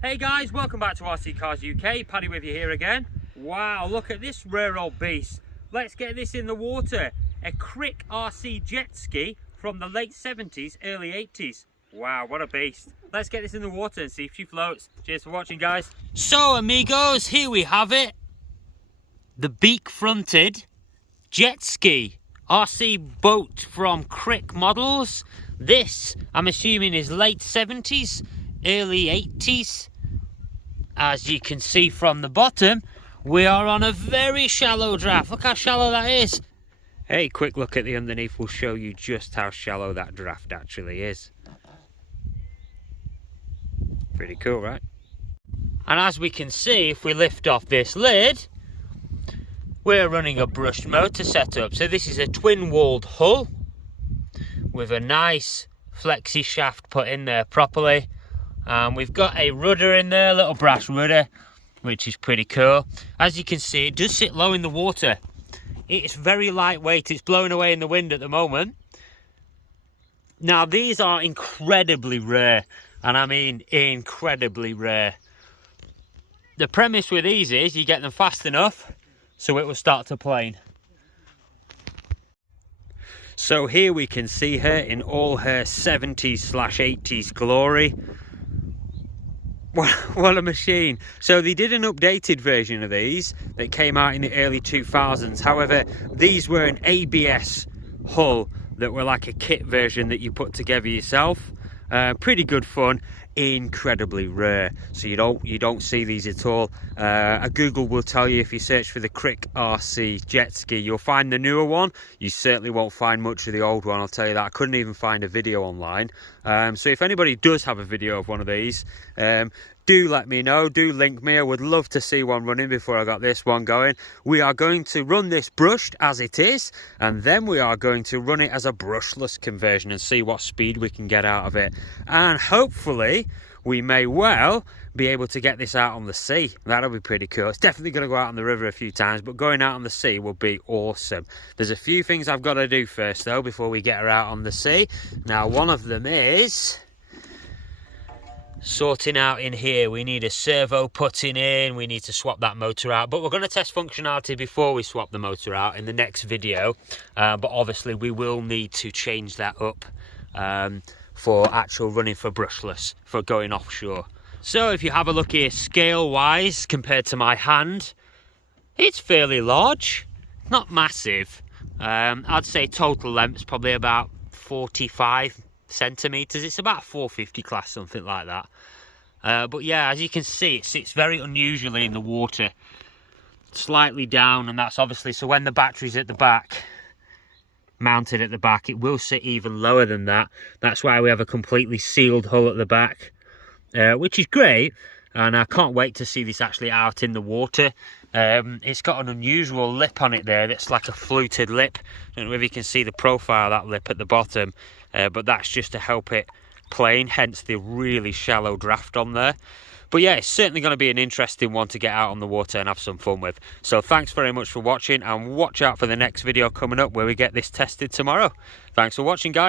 Hey guys, welcome back to RC Cars UK. Paddy with you here again. Wow, look at this rare old beast. Let's get this in the water. A Krick RC jet ski from the late 70s, early 80s. Wow, what a beast. Let's get this in the water and see if she floats. Cheers for watching, guys. So amigos, here we have it. The beak-fronted jet ski RC boat from Krick models. This, I'm assuming, is late 70s, early 80s. As you can see from the bottom, we are on a very shallow draft. Look how shallow that is. Hey, quick look at the underneath will show you just how shallow that draft actually is. Pretty cool, right? And as we can see, if we lift off this lid, we're running a brushed motor setup. So this is a twin-walled hull with a nice flexi shaft put in there properly. We've got a rudder in there, a little brass rudder, which is pretty cool. As you can see, it does sit low in the water. It's very lightweight. It's blowing away in the wind at the moment. Now, these are incredibly rare, and I mean incredibly rare. The premise with these is you get them fast enough so it will start to plane. So here we can see her in all her 70s/80s glory. What a machine. So they did an updated version of these that came out in the early 2000s. However, these were an ABS hull that were like a kit version that you put together yourself. Pretty good fun, incredibly rare. So you don't see these at all. Google will tell you if you search for the Krick RC jet ski, you'll find the newer one. You certainly won't find much of the old one, I'll tell you that. I couldn't even find a video online. So if anybody does have a video of one of these, do let me know, do link me. I would love to see one running before I got this one going. We are going to run this brushed as it is, and then we are going to run it as a brushless conversion and see what speed we can get out of it. And hopefully we may well be able to get this out on the sea. That'll be pretty cool. It's definitely going to go out on the river a few times, but going out on the sea will be awesome. There's a few things I've got to do first though before we get her out on the sea. Now, one of them is sorting out in here. We need a servo putting in, we need to swap that motor out, but we're going to test functionality before we swap the motor out in the next video. But obviously we will need to change that up for actual running for brushless, for going offshore. So if you have a look here, scale wise compared to my hand, it's fairly large, not massive. I'd say total length's probably about 45 centimeters. It's about 450 class, something like that. But yeah, as you can see, it sits very unusually in the water, slightly down, and that's obviously so when the battery's at the back, mounted at the back, it will sit even lower than that. That's why we have a completely sealed hull at the back, which is great, and I can't wait to see this actually out in the water. It's got an unusual lip on it there that's like a fluted lip. I don't know if you can see the profile of that lip at the bottom, but that's just to help it plane, hence the really shallow draft on there. But yeah, it's certainly going to be an interesting one to get out on the water and have some fun with. So thanks very much for watching, and watch out for the next video coming up where we get this tested tomorrow. Thanks for watching, guys.